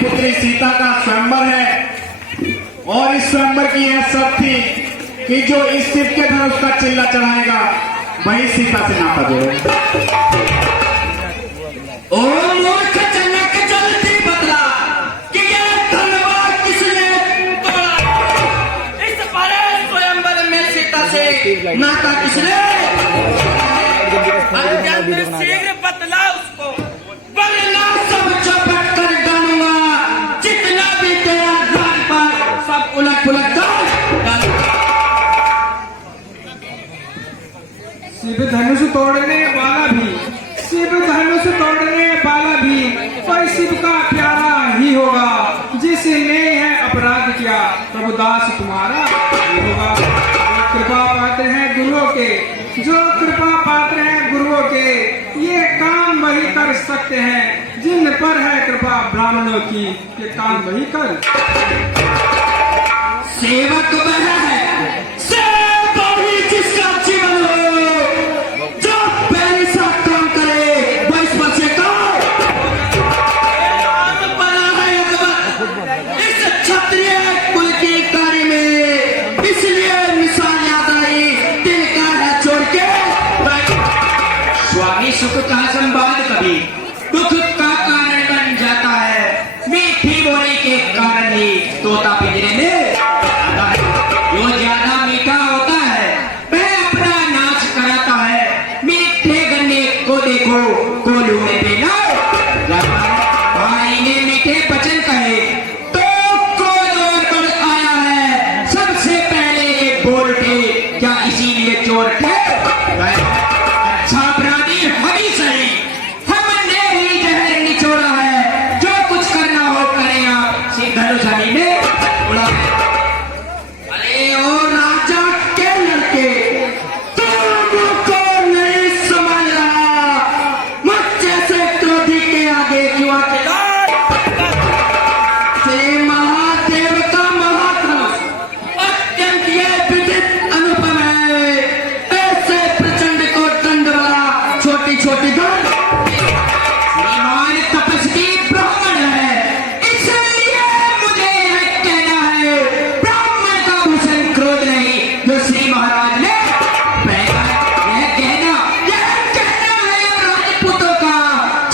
पुत्री सीता का स्वयंवर है और इस स्वयंवर की यह शर्त थी कि जो इस शिव के धनुष का चिल्ला चढ़ाएगा वही सीता से नाता जोड़ेगा। ओ मूर्ख जनक जल्दी बतला कि ये धनवा किसने तोड़ा? इस बड़े स्वयंवर में सीता से नाता किसने? जल्दी शीघ्र बतला उसको, वरना सब चौपट कर डालूंगा। जितना भी तेरा द्वार पर सब उलट पुलट कर शिव धनुष तोड़ने वाला भी, शिव धनुष तोड़ने वाला भी कोई शिव का प्यारा ही होगा। जिसने है अपराध किया प्रभुदास तुम्हारा ही होगा। कृपा पात्र है गुरुओं के, जो कृपा पात्र है गुरुओं के, ये काम वही कर सकते हैं जिन पर है कृपा ब्राह्मणों की। ये काम वही कर सेवक वह है, सेवक ही जिसका जीवन हो, जो पहले सा काम करे वो इस पर से काम बना है अकबर इस क्षत्रिय कुल की कारी में। इसलिए मिसाल याद आई दिल का है छोड़ के स्वामी सुख का संवाद कभी दुख का कारण बन जाता है। मीठी बोली के कारण ही तोता पिंजरे में जो ज्यादा मीठा होता है वह अपना नाच कराता है। मीठे गन्ने को देखो कोल्हू में पीना। भाई ने मीठे वचन कहे तो कोल और बढ़ आया है। सबसे पहले ये बोल उठे क्या इसीलिए चोर थे? अच्छा अपराधी हमी सही, हमने ही जहर निचोड़ा है। जो कुछ करना हो करें आप धनुष हमी में उड़ा। अरे ओ राजा के लड़के, तुमको नहीं समझ रहा मुझसे से क्रोधी के आगे क्यों आके से महादेव का महाक्रम अत्यंत ये विदित अनुपम है। ऐसे प्रचंड को दंड वाला छोटी छोटी गण श्रीमान तपस्वी ब्राह्मण है। इसलिए मुझे यह कहना है ब्राह्मण का भूषण क्रोध नहीं जो श्री महाराज ने पहना। यह कहना है राजपूतों का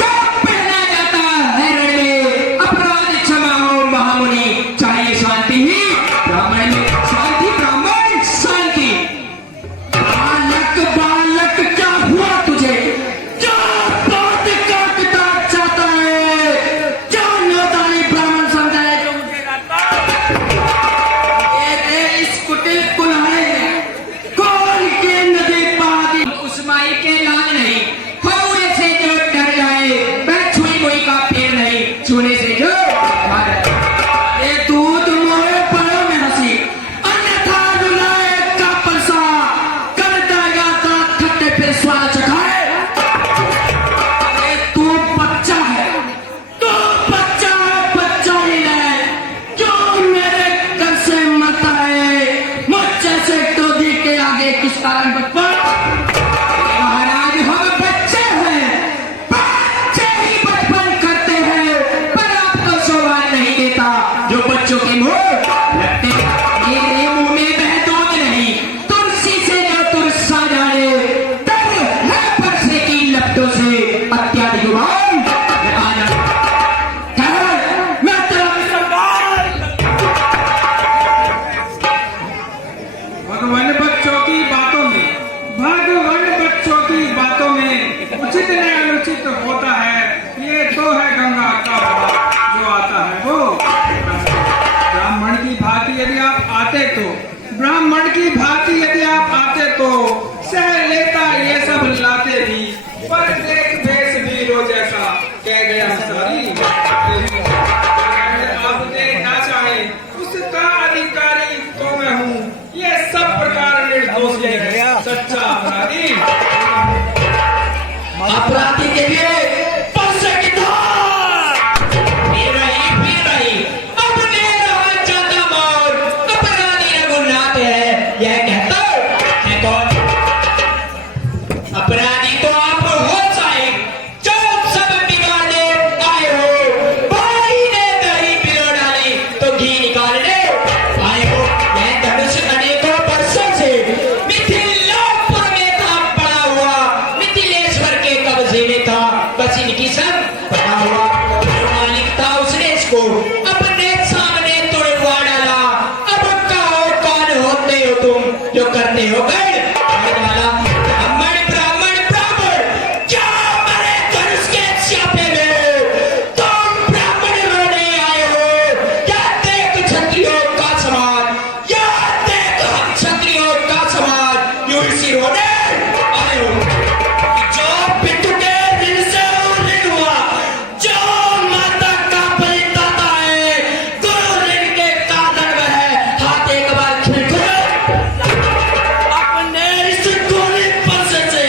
जो पहना जाता है रण में। अपराध क्षमा हो महामुनि, चाहिए शांति ही ब्राह्मण में शांति, ब्राह्मण शांति। बालक बालक क्या हुआ तुझे? क्या बात काटता चाहता है? क्या नौतानी ब्राह्मण समझा है जो मुझे रहता? इस कुटिल कुल्हाड़े में कौन के नदी पादी उस माई के लाल नहीं। हौले से जो डर जाए वह छुई मुई का पेड़ नहीं, छूने से जो ये दूध मोए पड़ो में हंसी, अन्यथा रुलाए का परसा कर देगा दांत खट्टे फिर स्वाद चखाए। तू बच्चा है, तू बच्चा है, बच्चा ही है। क्यों मेरे घर से मत आए? मुझसे से क्रोधी के आगे किस कारण बचपन? महाराज हम बच्चे हैं, बच्चे ही बचपन करते हैं, पर आपको सौभाग्य नहीं देता जो बच्चों के मुंह लगते। मेरे मुंह में वह दूध नहीं, तुलसी से जो तुरसा जाए। तब है परसे की लपटों से अत्याधिक जुबान आना। मैं तेरा संभाल। भगवान बच्चों की बातों में, भगवान बच्चों की बातों में उचित ने अनुचित होता है। ये तो है गंगा का बहाव, जो आता है वो ब्राह्मण की भांति यदि आप आते तो, ब्राह्मण की भांति यदि आप आते तो सह लेता ये सब लाते भी। पर देख भेष वीरों जैसा कह गया सारी आप देखना चाहे उसका अधिकारी तो मैं हूँ। ये सब प्रकार निर्दोष है, सच्चा अपराधी। अपराधी के लिए परसे की धार मेरा ही अपने राज जाता मोर अपराधी रघुनाथ है। यह कहता है कौन? अपराधी तो आप हो साहिब, जो सब बिगाड़ने आए हो। भाई ने को अपने सामने तोड़वा डाला। अब कहो कौन होते हो तुम जो करते हो गढ़ वाला ब्राह्मण ब्राह्मण ब्राह्मण क्या मरे धनुष के स्यापे में तुम ब्राह्मण रोने आए हो या देख क्षत्रियों का समाज या देख हम क्षत्रियों का समाज यूं इसी रोने आए हो। जो पितु के दिल से ऋण हुआ जो माता का परिदाता है गुरु ऋण के कारण वह हाथ एक बार खिलखिलाए अपने इस गोली परसे से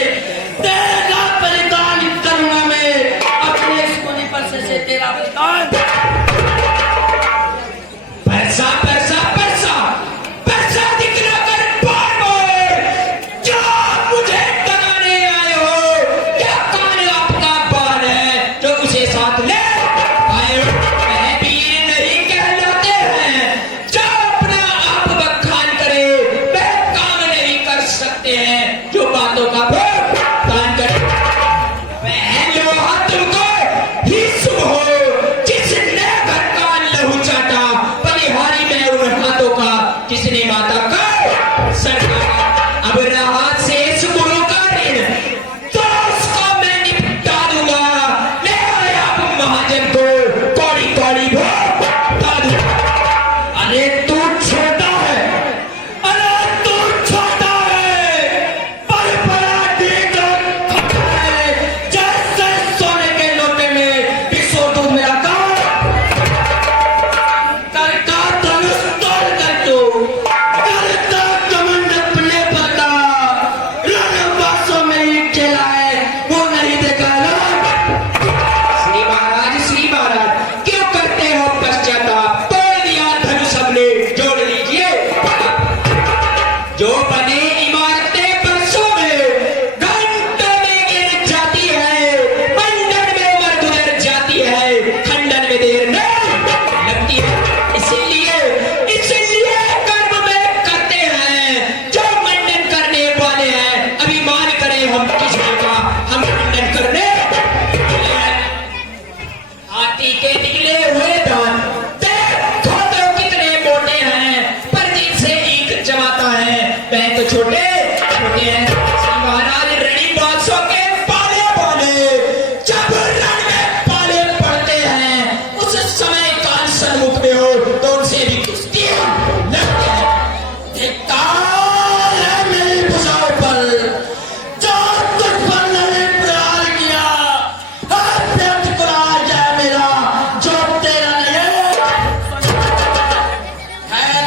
तेरा बलिदान करूंगा मैं अपने इस गोली परसे से तेरा बलिदान। पैसा पैसा पैसा पैसा दिखला कर बार बार क्या मुझे टकाने आए हो क्या कौन आपका बाल है जो उसे साथ ले आए हो। वह वीर नहीं कहलाते हैं जो अपना आप बखान करे वह काम नहीं कर सकते हैं जो बातों का भोग दान करे। वह लोहा तुमको ही शुभ हो जिसने घर का लहू चाटा बलिहारी में उन हाथों का जिसने माता का सर काटा। अब रहा शेष गुरु का ऋण तो उसको मैं निपटा दूंगा। ले आया अब महाजन को कौड़ी कौड़ी भोग बता दूंगा। अरे तू छोटा है अरे तू छोटा है पर बड़ा ठीक है जैसे सोने के लोटे में पिसो दूध मिलाता करता धनुष तोड़ कर तू करता कमंड अपने पता रणवासों में ही खेला है वो नहीं देखा ना। श्री महाराज क्यों करते हो पश्चाताप तोड़ दिया धनुष हमने जोड़ लीजिए। जो बने इमारतें बरसों में घंटों में गिर जाती है मंडन में उम्र गुजर जाती है खंडन में देर नहीं लगती है। इसीलिए कर्म में करते हैं जो मंडन करने वाले हैं। अभिमान करें हम किसी का हम मंडन करने वाले हैं। हाथी के निकले हुए दांत देखो तो कितने मोटे हैं पर जिनसे ईंट जमाता है वह तो छोटे छोटे हैं। श्री महाराज रणी बादशाह के पाले वाले जब रण में पाले पड़ते हैं उस समय काल सन्मुख में हो तो उनसे भी कुश्ती लड़ते हैं। धिक्कार है मेरी भुजाओं पर जो तुझ पर मैंने प्रहार किया अत्यंत कुराज है मेरा जो तेरा है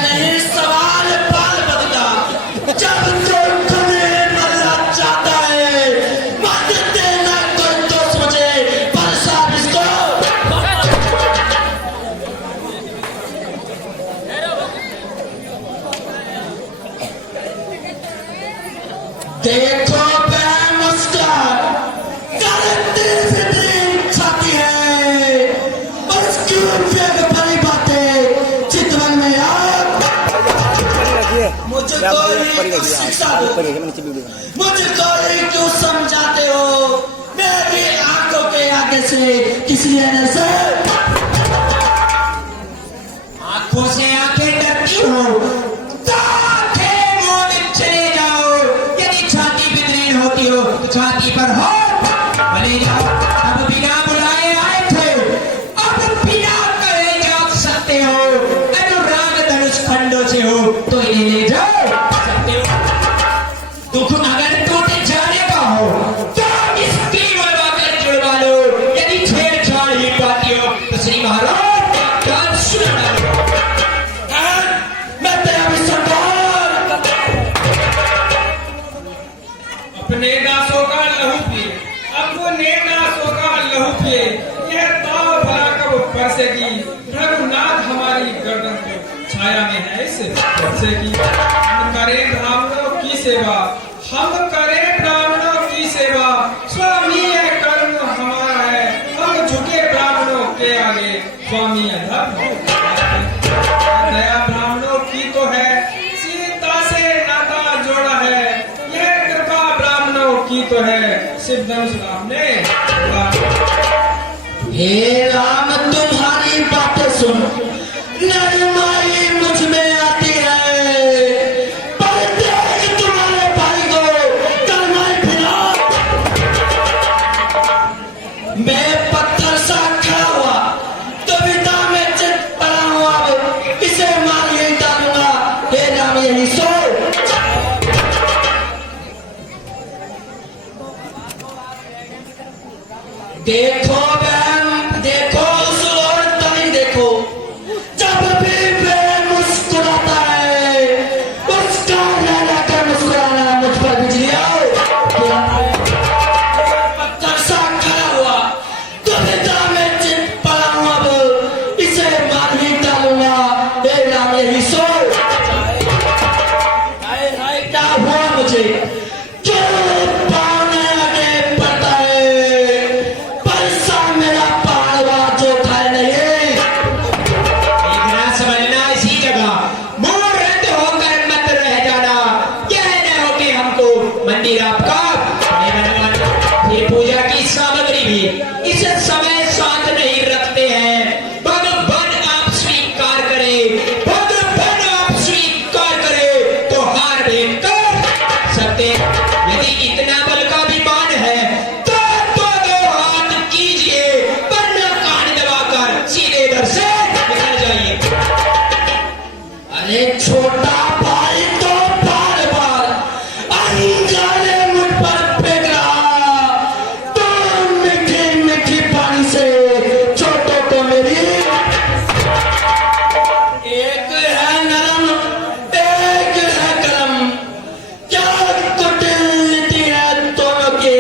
नहीं सवाल बाल बदला जब तो तुम्हें मरना चाहता है मत देना कोई दोस्त मुझे पर साहब इसको देखो मैं मुस्कान करती फितरी छाती है और उसकी फेंक भरी बातें चितवन में आग मुझे कोई शिक्षा दो मुझे कोई क्यों समझाते हो मेरी आंखों के आगे से किसी ने से आंखों से आंखें डरती हो तो आंखें मोड़ चले जाओ। यदि छाती पे दृढ़ होती हो तो छाती पर हो भले जाओ। अब बिना बुलाए आए थे अब बिना कहे जा सकते हो। अनुराग धनुष खंडों से हो तो इन्हें ले जाओ सकते हो। दुख अगर टूटे जाने का हो तो इसकी मरवा कर जुड़वा लो। यदि छेड़छाड़ ही पाती हो तो श्री महाराज कान सुन डालो। मैं तेरा भी संभाल अपने दासों का लहू पिए अपने दासों का लहू पिए यह दाव भला कब बरसेगी। रघुनाथ हमारी गर्दन को छाया में है इस बरसे की। हम करें ब्राह्मणों की सेवा हम करें ब्राह्मणों की सेवा स्वामी यह कर्म हमारा है। हम झुके ब्राह्मणों के आगे स्वामी अधर्म दया ब्राह्मणों की तो है सीता से नाता जोड़ा है। यह कृपा ब्राह्मणों की तो है शिव धनुष राम ने जोड़ा। हे राम तुम्हारी बातें अरे छोटा भाई तो बार बार अनजाने मुझ पर फेंक रहा, तो मीठी मीठी पानी से छोटों को मेरी एक है नरम एक है गरम, क्या कुटिलती है दोनों की।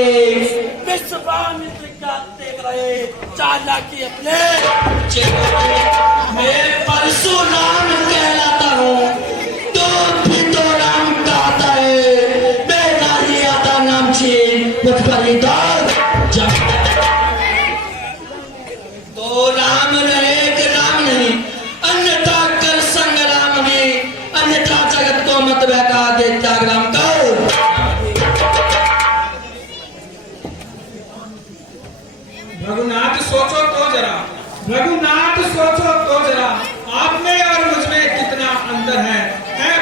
विश्वामित्र क्या देख रहे चालाकी अपने मैं परशुराम कहलाता हूँ, तो भी तो राम कहता है। मेरा ही आता नाम छीन मुझ पर ही दाग जब तो राम रहेग राम नहीं, अन्यथा कर संग्राम में, अन्यथा जगत को मत बहका दे त्याग राम का। रघुनाथ सोचो तो जरा, रघुनाथ सोचो तो जरा, आप में और मुझ में कितना अंतर है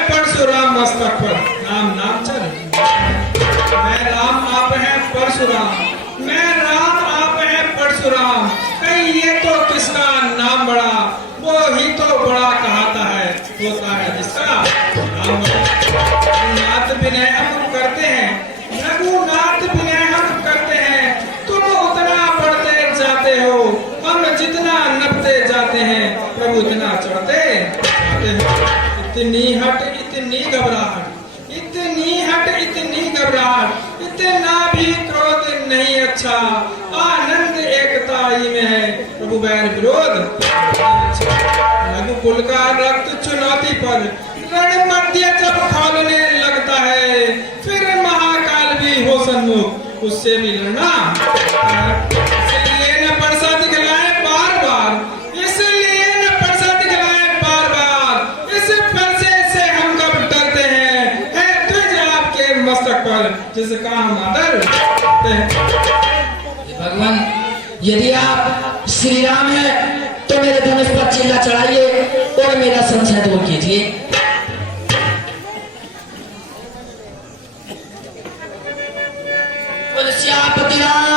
परशुराम मस्तक पर राम नाम चल। मैं राम आप हैं परशुराम, मैं राम आप हैं परशुराम, कहीं ये तो किसका नाम बड़ा, वो ही तो बड़ा कहता है, होता है जिसका नाम बड़ा। रघुनाथ विनय हम करते हैं, रघुनाथ विनय हम करते हैं, तुम उतना बढ़ते जाते हो, हम जितना नपते जाते हैं प्रभु उतना चढ़ते जाते हो। इतनी हट इतनी घबराहट, इतनी हट इतनी घबराहट, इतना भी क्रोध नहीं अच्छा, आनंद एकता ही में है प्रभु बैर विरोध। रघुकुल का रक्त चुनौती पर रण मध्य जब खोलने लगता है, फिर महाकाल भी हो सन्मुख उससे भी लड़ना। इसलिए न परसा दिखलाए बार बार, इसलिए न परसा दिखलाए बार बार, इस फरसे से हम कब डरते हैं, है तुझ आपके मस्तक पर जिसका हम आदर करते हैं। भगवान यदि आप श्री राम है तो मेरे धनुष पर चिल्ला चढ़ाइए और मेरा संशय दूर कीजिए। श्यापति राम